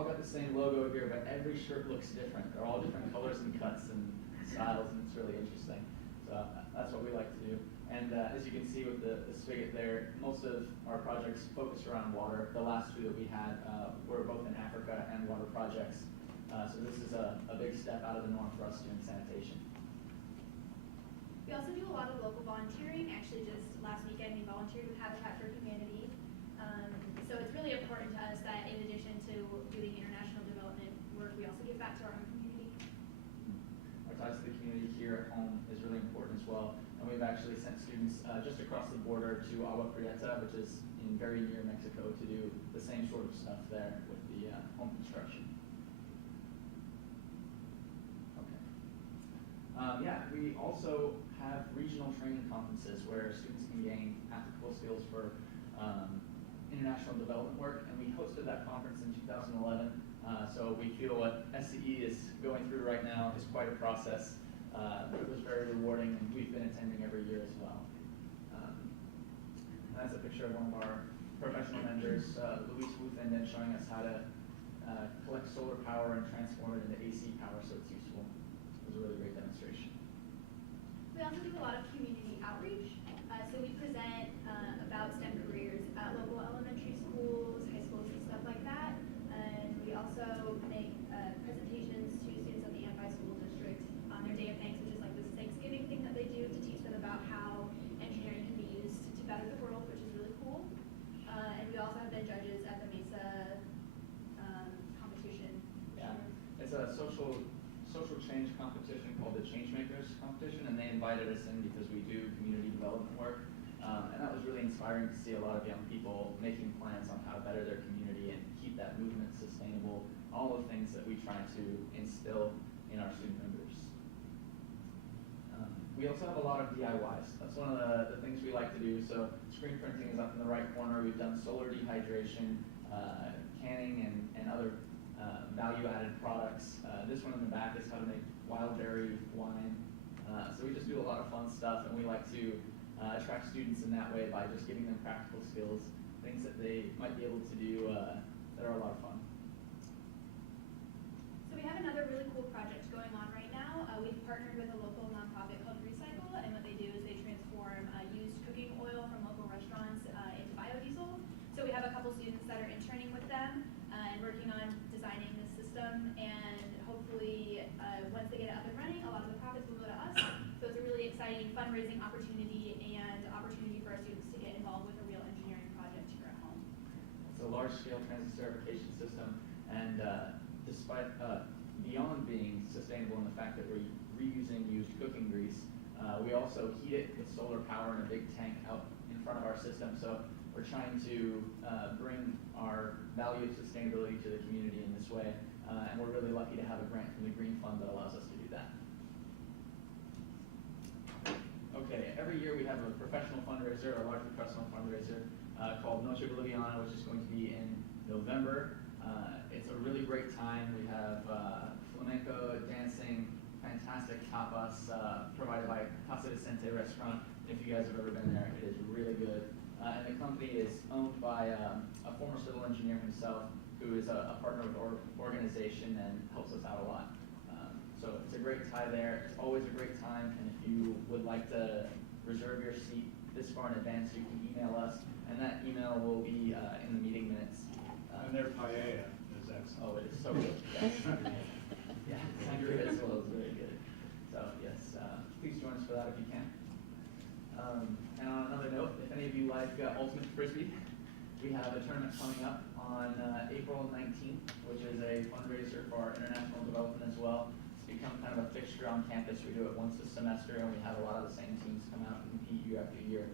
all got the same logo here, but every shirt looks different. They're all different colors and cuts and styles, and it's really interesting. So that's what we like to do. And as you can see with the spigot there, most of our projects focus around water. The last two that we had were both in Africa and water projects. So this is a big step out of the norm for us doing sanitation. We also do a lot of local volunteering. Actually, just last weekend we volunteered with Habitat for Humanity. So it's really important to us that in addition to doing international development work, we also give back to our own community. Our ties to the community here at home is really important as well. And we've actually sent students just across the border to Agua Prieta, which is in very near Mexico, to do the same sort of stuff there with the home construction. Okay. Yeah, we also have regional training conferences where students can gain applicable skills for international development work, and we hosted that conference in 2011. So we feel what SCE is going through right now is quite a process, but it was very rewarding, and we've been attending every year as well. That's a picture of one of our professional vendors, Luis Wuthinden, showing us how to collect solar power and transform it into AC power so it's useful. It was a really great demonstration. We also do a lot of community outreach. So we present about STEM careers at local elementary schools, high schools, and stuff like that. And we also make presentations to students of the Ampi School District on their Day of Thanks, which is like this Thanksgiving thing that they do to teach them about how engineering can be used to better the world, which is really cool. And we also have been judges at the Mesa competition. Yeah, it's a social change competition called the Changemakers competition, and they invited us in because we do community development work. And that was really inspiring to see a lot of young people making plans on how to better their community and keep that movement sustainable, all the things that we try to instill in our student members. We also have a lot of DIYs. That's one of the things we like to do. So screen printing is up in the right corner. We've done solar dehydration, canning, and other value-added products. This one in the back is how to make wild berry wine. So we just do a lot of fun stuff, and we like to attract students in that way by just giving them practical skills, things that they might be able to do that are a lot of fun. So we have another really cool project going on right now. We've partnered with a local nonprofit called Recycle, and what they do is they transform used cooking oil from local restaurants into biodiesel. So we have a couple students that are interning with them and working on designing this system, and hopefully once they get it up and running, a lot of the profits will go to us. So it's a really exciting fundraising opportunity and opportunity for our students to get involved with a real engineering project here at home. It's a large-scale transit certification system, and despite beyond being sustainable in the fact that we're reusing used cooking grease, we also heat it with solar power in a big tank out in front of our system. So we're trying to bring our value of sustainability to the community in this way, and we're really lucky to have a grant from the Green Fund that allows us to do that. Okay, every year we have a professional fundraiser, a large professional fundraiser called Noche Boliviana, which is going to be in November. It's a really great time. We have flamenco, dancing, fantastic tapas provided by Casa Vicente restaurant. If you guys have ever been there, it is really good. And the company is owned by a former civil engineer himself, who is a partner with our organization and helps us out a lot. So it's a great tie there. It's always a great time, and if you would like to reserve your seat this far in advance, you can email us, and that email will be in the meeting minutes. And their paella is excellent. Oh, it is so good. Yes. Yeah, sangria as well is very good. So yes, please join us for that if you can. And on another note, if any of you like Ultimate Frisbee, we have a tournament coming up on April 19th, which is a fundraiser for our international development as well. It's become kind of a fixture on campus. We do it once a semester, and we have a lot of the same teams come out and compete year after year.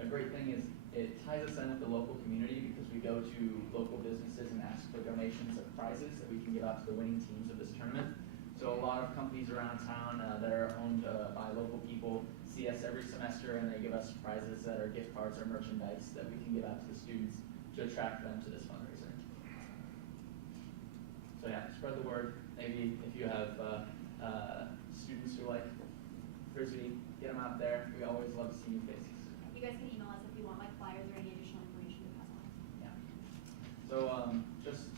A great thing is it ties us in with the local community because we go to local businesses and ask for donations of prizes that we can give out to the winning teams of this tournament. So a lot of companies around town that are owned by local people see us every semester, and they give us prizes that are gift cards or merchandise that we can give out to the students to attract them to this fundraiser. So yeah, spread the word. Maybe if you have students who like Frisbee, get them out there. We always love to see new faces. You guys can email us if you want like flyers or any additional information to pass on. Yeah. So just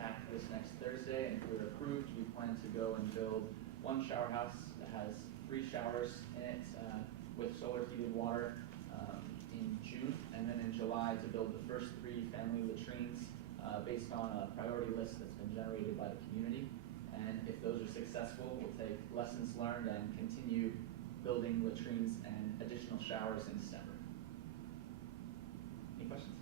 attack this next Thursday, and if we're approved, we plan to go and build one shower house that has 3 showers in it with solar heated water in June, and then in July to build the first 3 family latrines based on a priority list that's been generated by the community. And if those are successful, we'll take lessons learned and continue building latrines and additional showers in December. Any questions?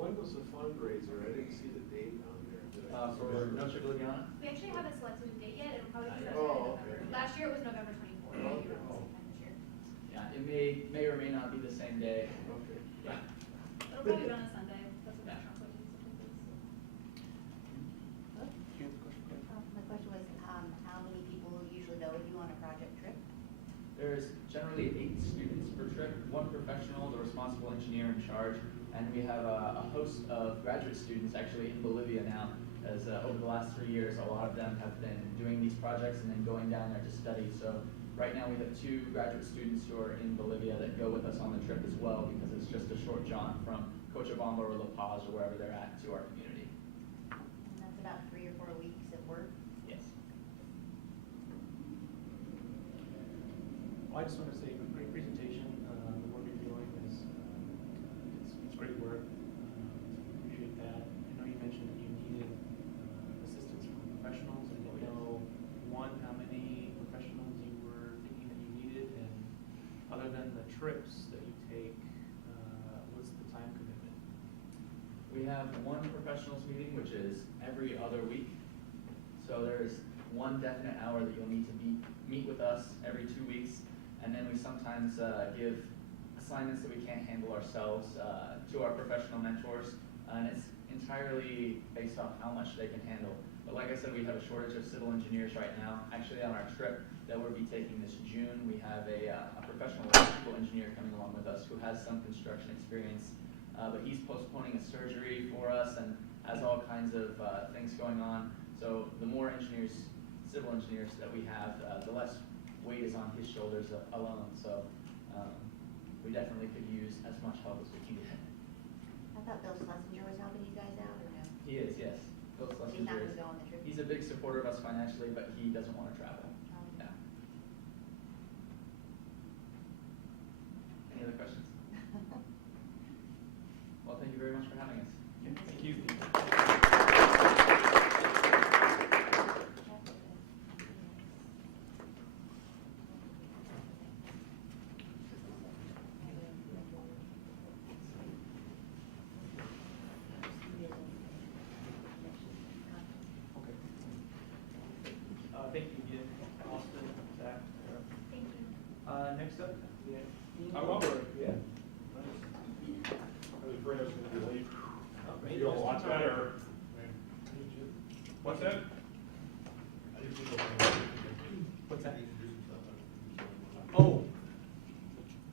When was the fundraiser? I didn't see the date on there. Did I- For No Sugar Liviana? We actually haven't selected a date yet. It'll probably be sometime Oh, in November. okay. Last year it was November 24th. Oh, Maybe okay. around the same time this year. Yeah, it may or may not be the same day. Okay. Yeah. It'll probably be on a Sunday. That's what Yeah. restaurants like to do. My question was, how many people usually go with you on a project trip? There's generally 8 students per trip, 1 professional, the responsible engineer in charge, and we have a host of graduate students actually in Bolivia now, as over the last 3 years, a lot of them have been doing these projects and then going down there to study. So right now we have 2 graduate students who are in Bolivia that go with us on the trip as well, because it's just a short jaunt from Cochabamba or La Paz or wherever they're at to our community. And that's about 3 or 4 weeks of work. Yes. Well, I just want to say, great presentation. The work you're doing is it's great work. Appreciate that. I know you mentioned that you needed assistance from professionals. I didn't know, one, how many professionals you were thinking that you needed, and other than the trips that you take, what's the time commitment? We have 1 professionals meeting, which is every other week. So there's 1 definite hour that you'll need to meet with us every 2 weeks. And then we sometimes give assignments that we can't handle ourselves to our professional mentors. And it's entirely based off how much they can handle. But like I said, we have a shortage of civil engineers right now. Actually, on our trip that we'll be taking this June, we have a professional electrical engineer coming along with us who has some construction experience. But he's postponing a surgery for us and has all kinds of things going on. So the more engineers, civil engineers that we have, the less weight is on his shoulders alone. So we definitely could use as much help as we can get. I thought Bill Schlesinger was helping you guys out, or no? He is, yes. Bill He's not Schlesinger gonna go on the trip? He's a big supporter of us financially, but he doesn't want to travel. Oh. Yeah. Any other questions? Well, thank you very much for having us. Thank you. Okay. Thank you again, Austin, Zach, Sarah. Thank you. Next up, I'm over, yeah. I was afraid I was gonna be late. Oh, You don't want that, or? What's that? What's that? Oh,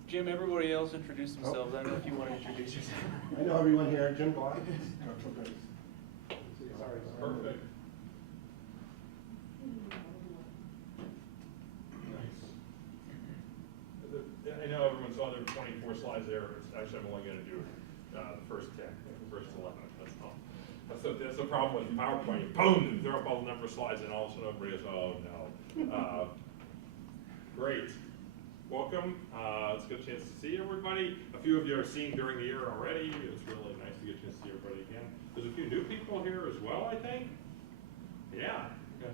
Jim, everybody else introduce themselves. I don't know if you want to introduce yourself. I know everyone here, Jim Black. Perfect. I know everyone saw there were 24 slides there. Actually, I'm only going to do the first 10, the first 11. That's all. That's the problem with PowerPoint. Boom, you throw up all the number of slides, and all of a sudden everybody goes, oh no. Great. Welcome. It's a good chance to see everybody. A few of you are seen during the year already. It's really nice to get a chance to see everybody again. There's a few new people here as well, I think. Yeah.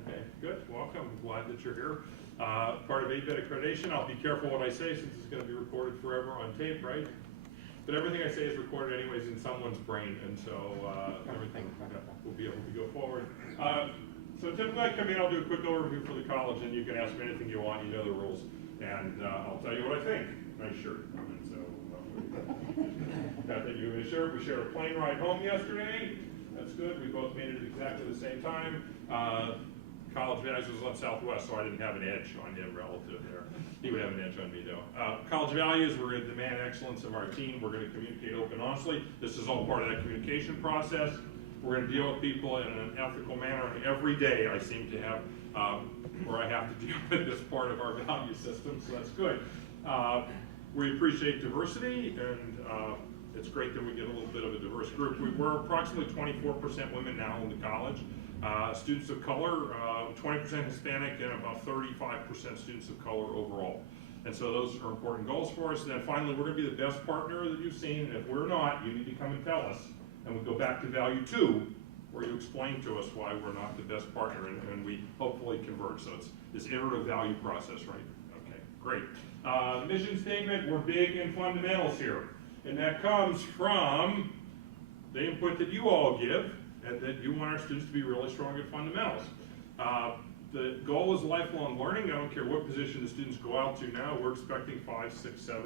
Okay, good. Welcome. I'm glad that you're here. Part of 8-bit accreditation. I'll be careful what I say since it's going to be recorded forever on tape, right? But everything I say is recorded anyways in someone's brain, and so everything will be able to go forward. So typically I come in, I'll do a quick overview for the college, and you can ask me anything you want. You know the rules, and I'll tell you what I think. Nice shirt. And so got that you a shirt. We shared a plane ride home yesterday. That's good. We both made it at exactly the same time. College Values was on Southwest, so I didn't have an edge on him relative there. He would have an edge on me though. College Values, we're going to demand excellence of our team. We're going to communicate open honestly. This is all part of that communication process. We're going to deal with people in an ethical manner. And every day I seem to have, where I have to deal with this part of our value system, so that's good. We appreciate diversity, and it's great that we get a little bit of a diverse group. We're approximately 24% women now in the college. Students of color, 20% Hispanic, and about 35% students of color overall. And so those are important goals for us. And then finally, we're going to be the best partner that you've seen. If we're not, you need to come and tell us. And we go back to value 2, where you explain to us why we're not the best partner, and we hopefully converge. So it's this iterative value process, right? Okay, great. Mission statement, we're big in fundamentals here. And that comes from the input that you all give, and that you want our students to be really strong at fundamentals. The goal is lifelong learning. I don't care what position the students go out to now. We're expecting 5, 6, 7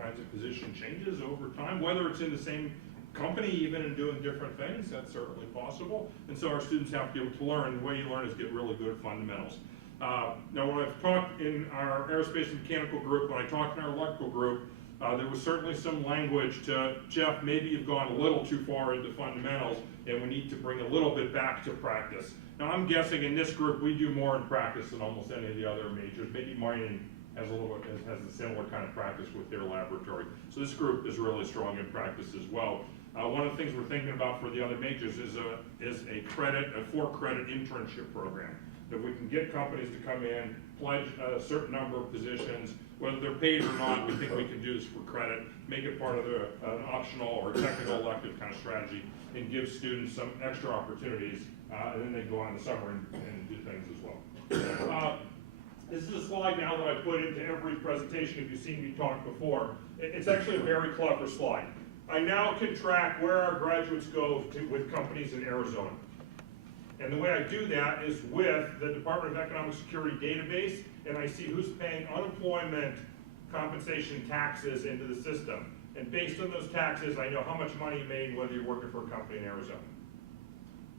kinds of position changes over time, whether it's in the same company, even in doing different things, that's certainly possible. And so our students have to be able to learn. The way you learn is get really good at fundamentals. Now, when I've talked in our aerospace and mechanical group, when I talked in our electrical group, there was certainly some language to, Jeff, maybe you've gone a little too far into fundamentals, and we need to bring a little bit back to practice. Now, I'm guessing in this group, we do more in practice than almost any of the other majors. Maybe mining has a similar kind of practice with their laboratory. So this group is really strong in practice as well. One of the things we're thinking about for the other majors is a 4-credit internship program. That we can get companies to come in, pledge a certain number of positions, whether they're paid or not, we think we can do this for credit, make it part of an optional or technical elective kind of strategy, and give students some extra opportunities, and then they go on in the summer and do things as well. This is a slide now that I put into every presentation if you've seen me talk before. It's actually a very clever slide. I now can track where our graduates go with companies in Arizona. And the way I do that is with the Department of Economic Security database, and I see who's paying unemployment compensation taxes into the system. And based on those taxes, I know how much money you made whether you're working for a company in Arizona.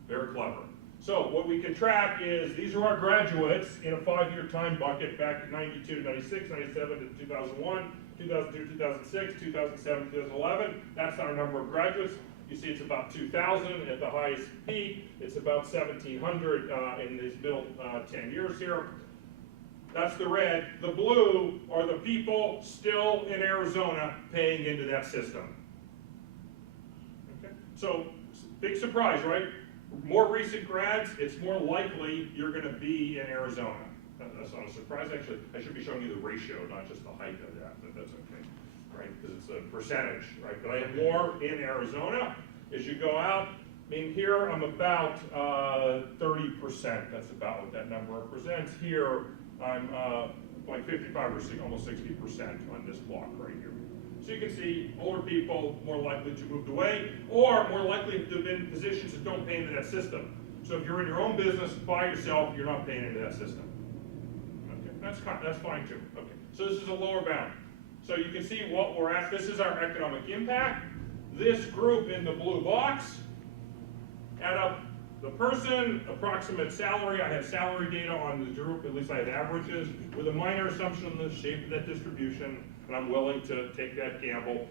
Very clever. So what we can track is, these are our graduates in a 5-year time bucket back in 92 to 96, 97 to 2001, 2002 to 2006, 2007 to 2011. That's our number of graduates. You see it's about 2,000 at the highest peak. It's about 1,700 in these middle 10 years here. That's the red. The blue are the people still in Arizona paying into that system. Okay. So, big surprise, right? More recent grads, it's more likely you're going to be in Arizona. That's not a surprise. Actually, I should be showing you the ratio, not just the height of that, but that's okay, right? Because it's a percentage, right? But I have more in Arizona. As you go out, I mean, here I'm about 30%. That's about what that number represents. Here, I'm like 55 or 60, almost 60% on this block right here. So you can see older people more likely to move away, or more likely to have been in positions that don't pay into that system. So if you're in your own business by yourself, you're not paying into that system. Okay, that's fine too. Okay, so this is a lower bound. So you can see what we're at. This is our economic impact. This group in the blue box, add up the person, approximate salary. I have salary data on the group, at least I have averages, with a minor assumption on the shape of that distribution, and I'm willing to take that gamble.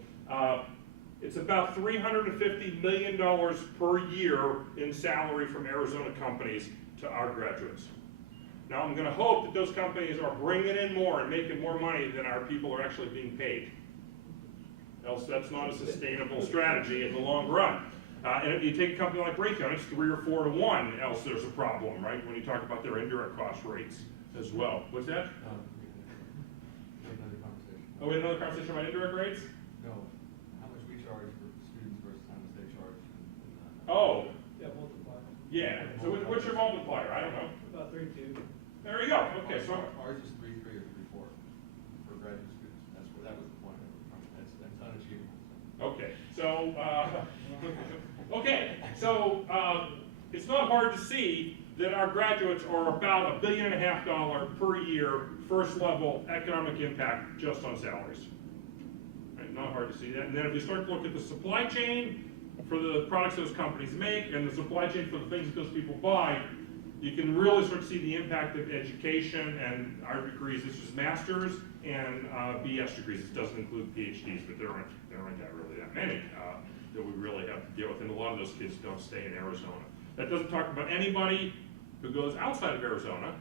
It's about $350 million per year in salary from Arizona companies to our graduates. Now I'm going to hope that those companies are bringing in more and making more money than our people are actually being paid. Else that's not a sustainable strategy in the long run. And if you take a company like Raytheon, it's 3 or 4 to 1, else there's a problem, right? When you talk about their indirect cost rates as well. What's that? Another conversation. Oh, we had another conversation about indirect rates? No, how much we charge for students versus how much they charge. Oh, Yeah, multiply. yeah. So what's your multiplier? I don't know. About 32. There you go. Okay, so Ours is 3.3 or 3.4 for graduate students. That was the point. That's unachievable. okay. It's not hard to see that our graduates are about $1.5 billion per year, first level economic impact just on salaries. Right? Not hard to see that. And then if you start to look at the supply chain for the products those companies make and the supply chain for the things that those people buy, you can really start to see the impact of education and our degrees. This is masters and BS degrees. This doesn't include PhDs, but there aren't really that many that we really have to deal with. And a lot of those kids don't stay in Arizona. That doesn't talk about anybody who goes outside of Arizona.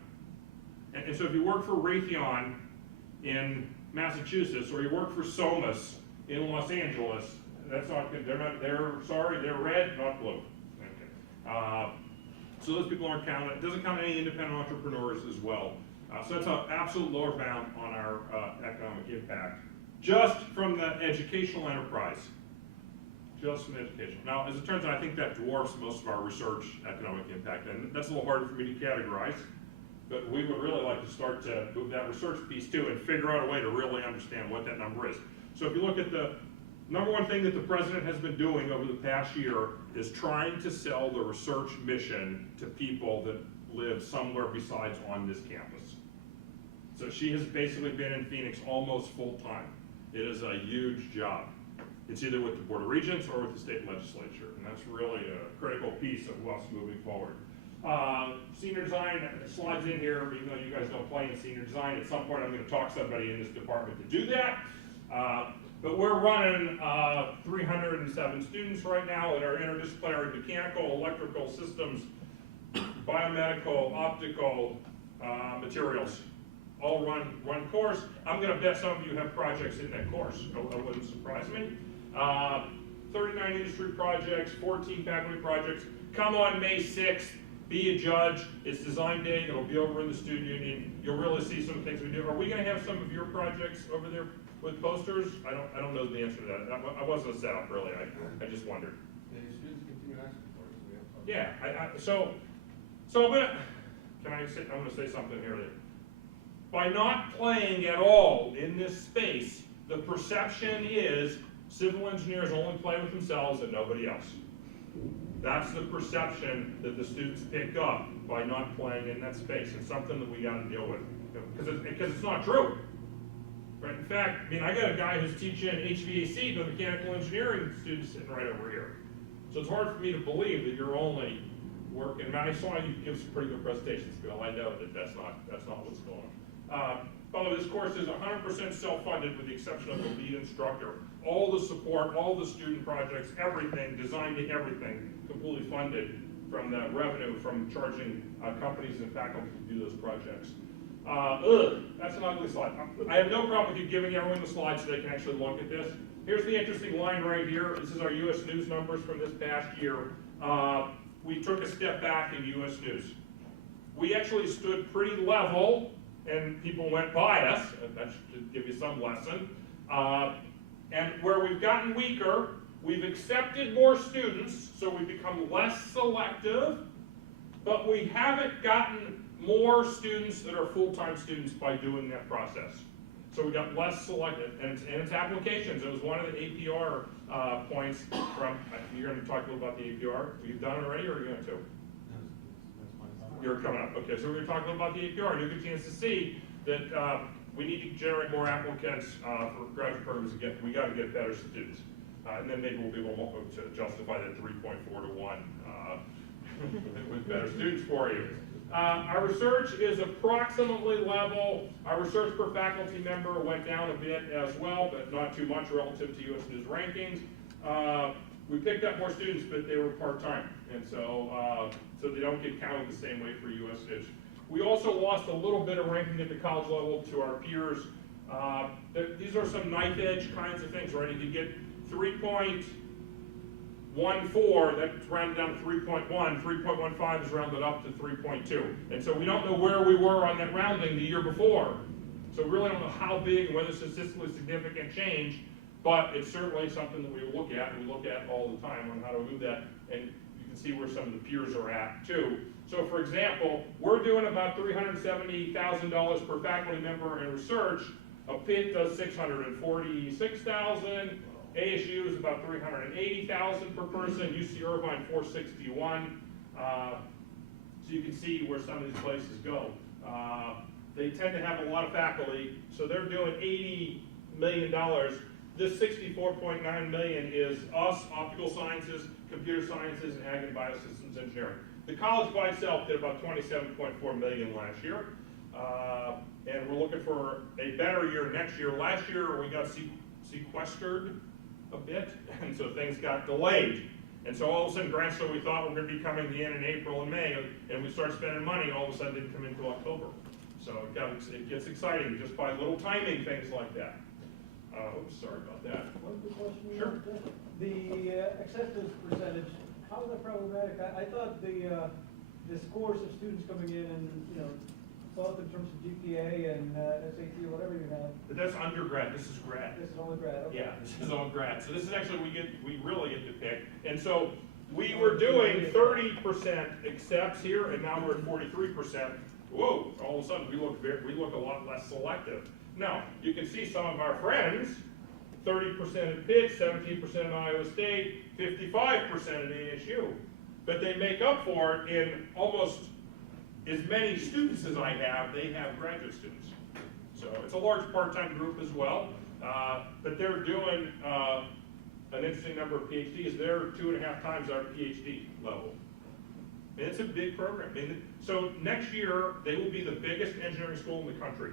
And so if you work for Raytheon in Massachusetts, or you work for Somas in Los Angeles, That's not good. They're sorry, they're red, not blue. Okay. So those people aren't counted. It doesn't count any independent entrepreneurs as well. So that's an absolute lower bound on our economic impact, just from the educational enterprise. Just from education. Now, as it turns out, I think that dwarfs most of our research economic impact, and that's a little harder for me to categorize. But we would really like to start to move that research piece too and figure out a way to really understand what that number is. So if you look at the number one thing that the president has been doing over the past year is trying to sell the research mission to people that live somewhere besides on this campus. So she has basically been in Phoenix almost full time. It is a huge job. It's either with the Board of Regents or with the state legislature, and that's really a critical piece of us moving forward. Senior design slides in here, even though you guys don't play in senior design. At some point I'm going to talk somebody in this department to do that. But we're running 307 students right now in our interdisciplinary mechanical, electrical systems, biomedical, optical materials. All run course. I'm going to bet some of you have projects in that course. It wouldn't surprise me. 39 industry projects, 14 faculty projects. Come on May 6th. Be a judge. It's design day. It'll be over in the student union. You'll really see some things we do. Are we going to have some of your projects over there with posters? I don't know the answer to that. I wasn't set up really. I just wondered. The students continue asking for it, so we have to. Yeah. So I'm gonna say something here. By not playing at all in this space, the perception is civil engineers only play with themselves and nobody else. That's the perception that the students pick up by not playing in that space. It's something that we got to deal with because it's not true. Right? In fact, I mean, I got a guy who's teaching HVAC to mechanical engineering students sitting right over here. So it's hard for me to believe that you're only working. I saw you give some pretty good presentations, Bill. I know that that's not what's going on. By the way, this course is 100% self-funded with the exception of the lead instructor. All the support, all the student projects, everything, designed to everything, completely funded from the revenue from charging companies and faculty to do those projects. That's an ugly slide. I have no problem with you giving everyone the slides so they can actually look at this. Here's the interesting line right here. This is our U.S. News numbers from this past year. We took a step back in U.S. News. We actually stood pretty level, and people went by us. That should give you some lesson. And where we've gotten weaker, we've accepted more students, so we've become less selective, but we haven't gotten more students that are full-time students by doing that process. So we got less selective, and it's applications. It was one of the APR points from, you're going to talk a little about the APR. You've done it already, or are you going to? You're coming up. Okay, so we're going to talk a little about the APR, and you get a chance to see that we need to generate more applicants for graduate programs. We got to get better students. And then maybe we'll be able to justify that 3.4 to 1 with better students for you. Our research is approximately level. Our research per faculty member went down a bit as well, but not too much relative to U.S. News rankings. We picked up more students, but they were part-time, and so they don't get counted the same way for U.S. News. We also lost a little bit of ranking at the college level to our peers. These are some knife-edge kinds of things, right? If you get 3.14, that's rounded down to 3.1, 3.15 is rounded up to 3.2. And so we don't know where we were on that rounding the year before. So we really don't know how big and whether statistically significant change, but it's certainly something that we look at, and we look at all the time on how to move that, and you can see where some of the peers are at too. So for example, we're doing about $370,000 per faculty member in research. A PIT does $646,000. ASU is about $380,000 per person. UC Irvine 461. So you can see where some of these places go. They tend to have a lot of faculty, so they're doing $80 million. This $64.9 million is us, optical sciences, computer sciences, and ag and biosystems engineering. The college by itself did about $27.4 million last year. And we're looking for a better year next year. Last year we got sequestered a bit, and so things got delayed. And so all of a sudden grants that we thought were going to be coming in April and May, and we start spending money, all of a sudden didn't come into October. So it gets exciting just by little timing things like that. Oops, sorry about that. One quick question. Sure. The acceptance percentage, how is that problematic? I thought the scores of students coming in and, you know, both in terms of GPA and SAT or whatever you have, But that's undergrad, this is grad. this is only grad, okay. Yeah, this is all grad. So this is actually, we really get to pick. And so we were doing 30% accepts here, and now we're at 43%. Whoa, all of a sudden we look a lot less selective. Now, you can see some of our friends, 30% at Pitt, 17% at Iowa State, 55% at ASU. But they make up for it in almost as many students as I have, they have graduate students. So it's a large part-time group as well, but they're doing an interesting number of PhDs. They're 2.5 times our PhD level. And it's a big program. So next year, they will be the biggest engineering school in the country.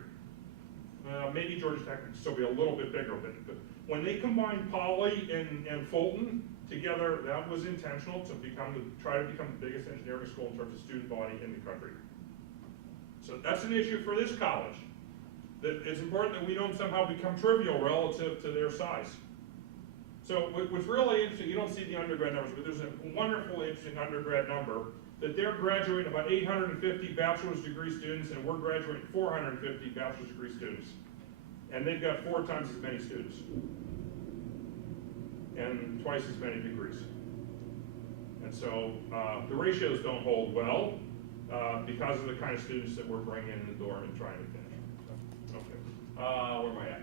Maybe Georgia Tech will still be a little bit bigger, but when they combined Poly and Fulton together, that was intentional to try to become the biggest engineering school in terms of student body in the country. So that's an issue for this college. That it's important that we don't somehow become trivial relative to their size. So what's really interesting, you don't see the undergrad numbers, but there's a wonderfully interesting undergrad number that they're graduating about 850 bachelor's degree students, and we're graduating 450 bachelor's degree students. And they've got 4 times as many students and twice as many degrees. And so the ratios don't hold well because of the kind of students that we're bringing in the door and trying to finish. Okay, where am I at?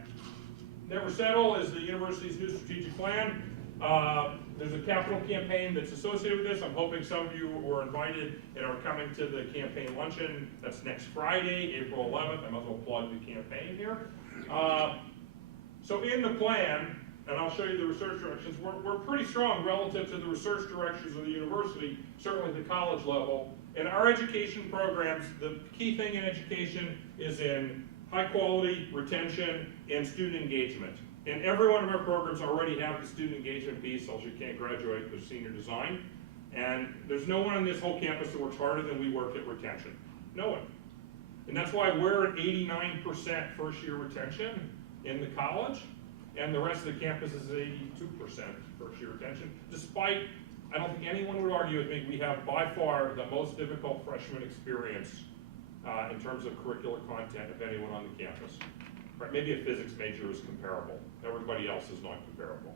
Never Settle is the university's new strategic plan. There's a capital campaign that's associated with this. I'm hoping some of you were invited and are coming to the campaign luncheon. That's next Friday, April 11th. I might as well plug the campaign here. So in the plan, and I'll show you the research directions, we're pretty strong relative to the research directions of the university, certainly the college level. And our education programs, the key thing in education is in high quality, retention, and student engagement. And every one of our programs already have the student engagement piece, else you can't graduate with senior design. And there's no one on this whole campus that works harder than we work at retention. No one. And that's why we're at 89% first year retention in the college, and the rest of the campus is 82% first year retention, despite, I don't think anyone would argue with me, we have by far the most difficult freshman experience in terms of curricular content of anyone on the campus. Right? Maybe a physics major is comparable. Everybody else is not comparable.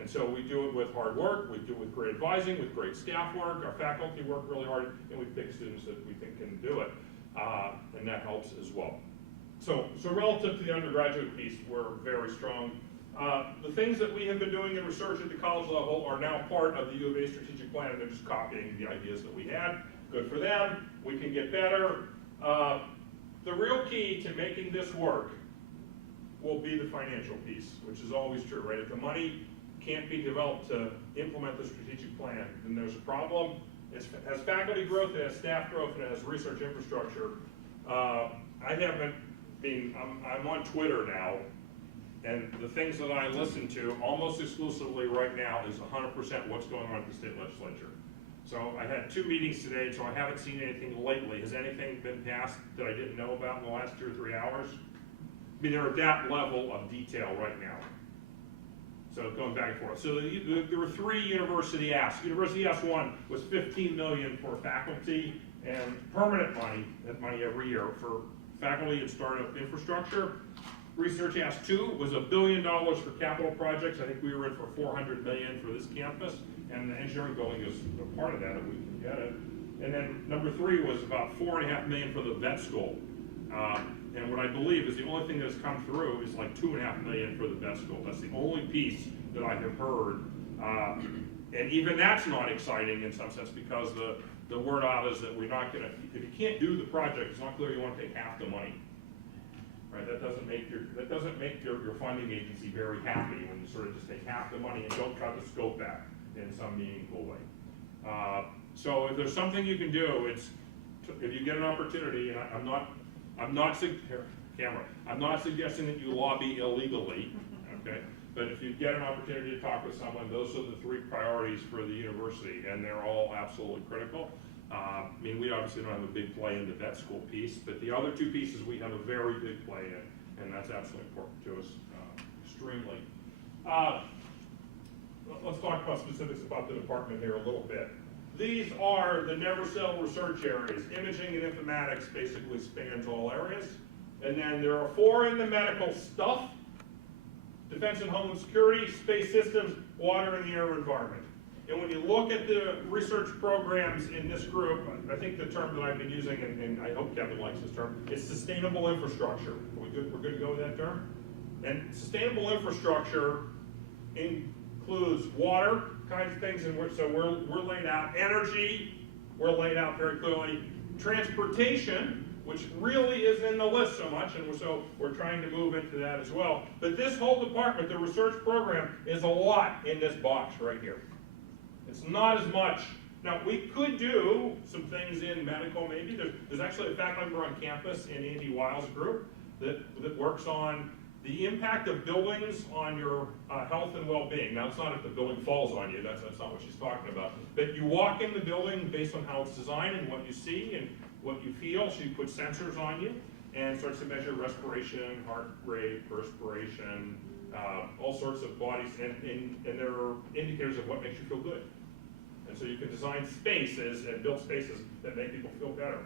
And so we do it with hard work, we do it with great advising, with great staff work, our faculty work really hard, and we pick students that we think can do it. And that helps as well. So relative to the undergraduate piece, we're very strong. The things that we have been doing in research at the college level are now part of the U of A strategic plan, and they're just copying the ideas that we had. Good for them, we can get better. The real key to making this work will be the financial piece, which is always true, right? If the money can't be developed to implement the strategic plan, then there's a problem. It has faculty growth, it has staff growth, and it has research infrastructure. I'm on Twitter now, and the things that I listen to almost exclusively right now is 100% what's going on at the state legislature. So I had 2 meetings today, so I haven't seen anything lately. Has anything been passed that I didn't know about in the last 2 or 3 hours? I mean, they're at that level of detail right now. So going back and forth. So there were 3 university asks. University ask 1 was $15 million for faculty and permanent money, that money every year for faculty and startup infrastructure. Research ask 2 was $1 billion for capital projects. I think we were in for $400 million for this campus, and the engineering building is a part of that if we can get it. And then number 3 was about $4.5 million for the vet school. And what I believe is the only thing that's come through is like $2.5 million for the vet school. That's the only piece that I have heard. And even that's not exciting in some sense, because the word out is that we're not gonna, if you can't do the project, it's not clear you want to take half the money. Right? That doesn't make your funding agency very happy when you sort of just take half the money and don't cut the scope back in some meaningful way. So if there's something you can do, it's if you get an opportunity, and I'm not suggesting that you lobby illegally, okay? But if you get an opportunity to talk with someone, those are the 3 priorities for the university, and they're all absolutely critical. I mean, we obviously don't have a big play in the vet school piece, but the other 2 pieces we have a very big play in, and that's absolutely important to us, extremely. let's talk about specifics about the department here a little bit. These are the never sell research areas. Imaging and informatics basically spans all areas. And then there are 4 in the medical stuff: defense and homeland security, space systems, water and the air environment. And when you look at the research programs in this group, I think the term that I've been using, and I hope Kevin likes this term, is sustainable infrastructure. Are we good? We're good to go with that term? And sustainable infrastructure includes water kinds of things, and we're laid out. Energy, we're laid out very clearly. Transportation, which really isn't in the list so much, and so we're trying to move into that as well. But this whole department, the research program, is a lot in this box right here. It's not as much. Now, we could do some things in medical, maybe. There's actually a faculty member on campus in Andy Wiles' group that works on the impact of buildings on your health and well-being. Now, it's not if the building falls on you, that's not what she's talking about. But you walk in the building based on how it's designed and what you see and what you feel. She puts sensors on you and starts to measure respiration, heart rate, perspiration, all sorts of bodies, and there are indicators of what makes you feel good. And so you can design spaces and build spaces that make people feel better.